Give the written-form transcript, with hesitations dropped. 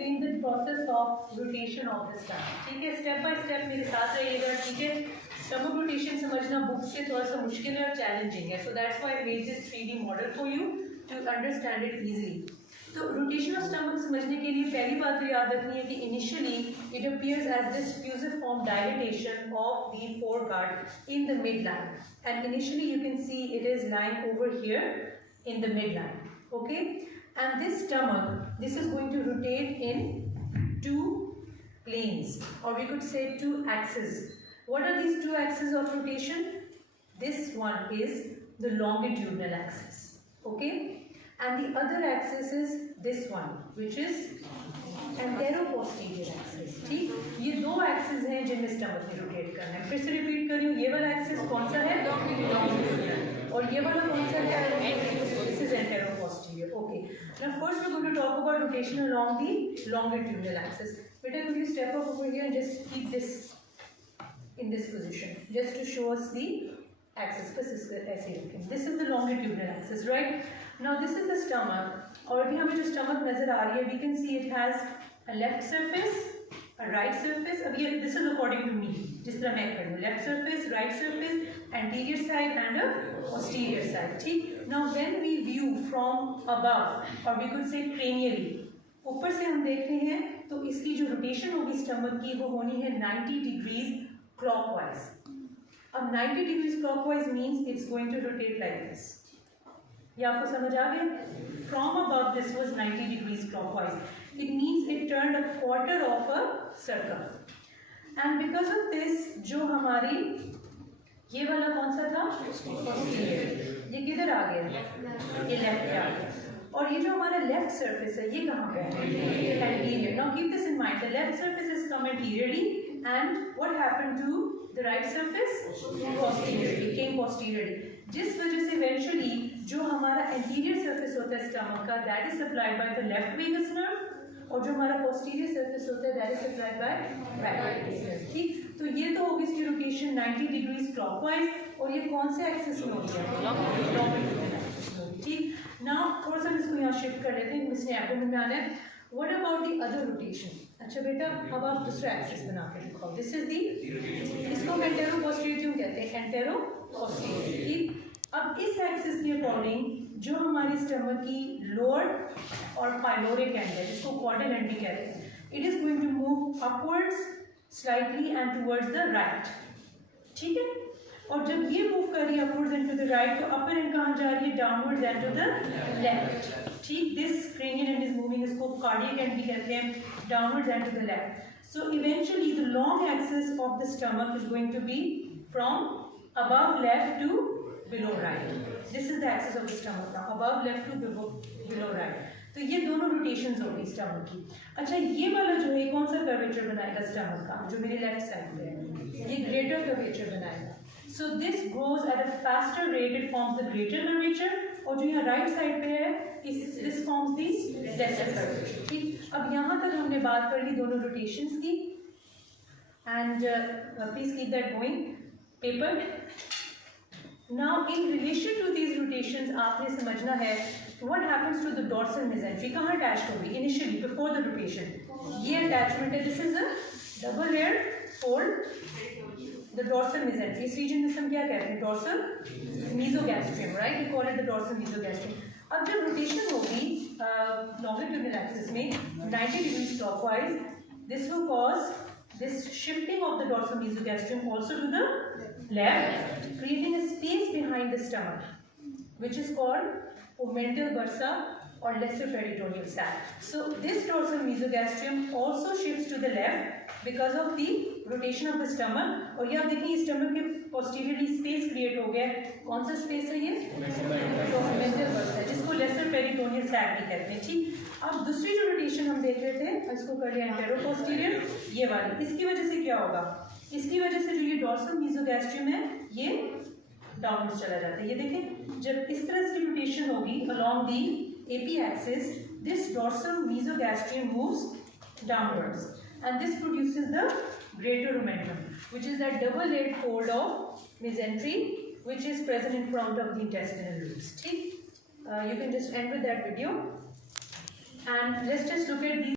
explain the process of rotation of the stomach. ठीक है, step by step मेरे साथ रहिएगा. ठीक है, stomach rotation समझना बुक से थोड़ा सा मुश्किल है और चैलेंजिंग है. So that's why I made this 3D model for you to understand it easily. तो रोटेशन ऑफ स्टमक समझने के लिए पहली बात तो याद रखनी है कि initially it appears as this fusiform dilatation of the foregut in the mid line, and initially you can see it is lying over here in the mid line. Okay, and this stomach, this is going to rotate in two planes, or we could say two axes. What are these two axes of rotation? This one is the longitudinal axis. Okay, and the other axis is this one, which is anteroposterior axis. ठीक, ये दो axes हैं जिनमें stomach में rotate करना है. फिर से रिपीट कर रही हूँ, ये वाला एक्सिस कौन सा है? longitudinal. और ये वाला कौन सा है? This is anteroposterior. Okay, now first we're going to talk about rotation along the longitudinal axis. Beta, could you step up over here and just keep this in this position, just to show us the axis. This is the longitudinal axis, right? Now this is the stomach. और अभी हमें जो stomach नजर आ रही है, we can see it has a left surface, a right surface. अब ये this is according to me, जिस तरह मैं कर रही हूँ, left surface, right surface, anterior side and a posterior side. ठीक. Now when we view from above, or we could say cranially, ऊपर से हम देख रहे हैं तो इसकी जो रोटेशन होगी स्टमक की वो होनी है 90 डिग्रीज क्लॉकवाइज. अब 90 degrees clockwise means it's going to rotate like this. ये आपको समझ आ गया? From above this was 90 degrees clockwise. It means it turned a quarter of a circle, and because of this जो हमारी ये वाला कौन सा था? ये किधर आ गया? ये लेफ्ट पे आ गया. और ये जो हमारा लेफ्ट सरफेस है ये कहाँ पे है? Anterior. Now keep this in mind, the left surface is come anteriorly and what happened to the right surface? Posteriorly, came posteriorly. जिस वजह से इवेंचुअली जो हमारा एंटीरियर सरफेस होता है स्टमक का, that is supplied by the left vagus nerve, और जो हमारा पोस्टीरियर सरफेस होता है that is supplied by right vagus nerve. ठीक, तो ये तो होगी इसकी रोटेशन 90 डिग्रीज क्लॉकवाइज. और ये कौन से एक्सिस में होती है? लॉन्गिट्यूडिनल एक्सिस में. ठीक, नाउ थोड़ा सा इसको यहाँ शिफ्ट कर लेते हैं, इसने एब्डोमेन में आना है. What about the other rotation? अच्छा बेटा, अब आप दूसरा एक्सिस बना के दिखाओ. दिस इज दी, इसको हम एंटेरोपोस्टीरियर क्यों कहते हैं? एंटेरोपोस्टीरियर. ठीक, अब इस एक्सिस के अकॉर्डिंग जो हमारी स्टमक की लोअर और पाइलोरिक एंड है, जिसको क्वाड्रल एंड भी कहते हैं, it is going to move upwards slightly and towards the right. ठीक है, और जब ये मूव कर रही है upwards and to the right, तो अपर एंड कहाँ जा रही है? Downwards and to the left. ठीक, this cranial end is moving, इसको कार्डियक एंड भी कहते हैं, downwards and to the left. So eventually the long axis of the stomach is going to B from above left to below right. This is the axis of the stomach now, above left to below right. तो ये दोनों rotations होगी stomach की. अच्छा, ये वाला जो है कौन सा कर्वेचर बनाएगा स्टमक का? जो मेरे लेफ्ट साइड पे है, ये ग्रेटर कर्वेचर बनाएगा. So this goes at a faster rate, it forms the greater curvature, और जो यहाँ राइट साइड पे है this forms the lesser curvature. ठीक, अब यहाँ तक हमने बात कर ली दोनों रोटेशंस की, and please keep that going paper. Now in relation to these rotations आपने समझना है what happens to the dorsal mesentery. कहाँ attached होगी? Initially before the rotation ये attachment है. This is a double layer fold, the dorsal mesentery. इस region में हम क्या कहते हैं? dorsal mesogastrium, right? We call it the dorsal mesogastrium. अब जब rotation होगी longitudinal axis में 90 degrees clockwise, this will cause this shifting of the dorsal mesogastrium also to the left, creating a space behind the stomach, which is called omental bursa or lesser peritoneal sac. So this dorsal mesogastrium also shifts to the left because of the rotation of the stomach. और ये आप देखिए stomach के posteriorly space create हो गया. कौन सा space है ये? omental bursa, जिसको lesser peritoneal sac भी कहते हैं. ठीक, अब दूसरी जो रोटेशन हम देख रहे थे, इसको कर लिया एंटेरोपोस्टीरियर, ये वाली. इसकी वजह से क्या होगा? इसकी वजह से जो ये डॉर्सल मीजोगैस्ट्रियम है ये डाउनवर्ड्स चला जाता है. ये देखें, जब इस तरह की रोटेशन होगी along the AP axis, this dorsal mesogastrium moves downwards and this produces the greater omentum, which is that double layered fold of mesentery which is present in front of the intestinal loops. ठीक, you can just end with that video and let's just look at these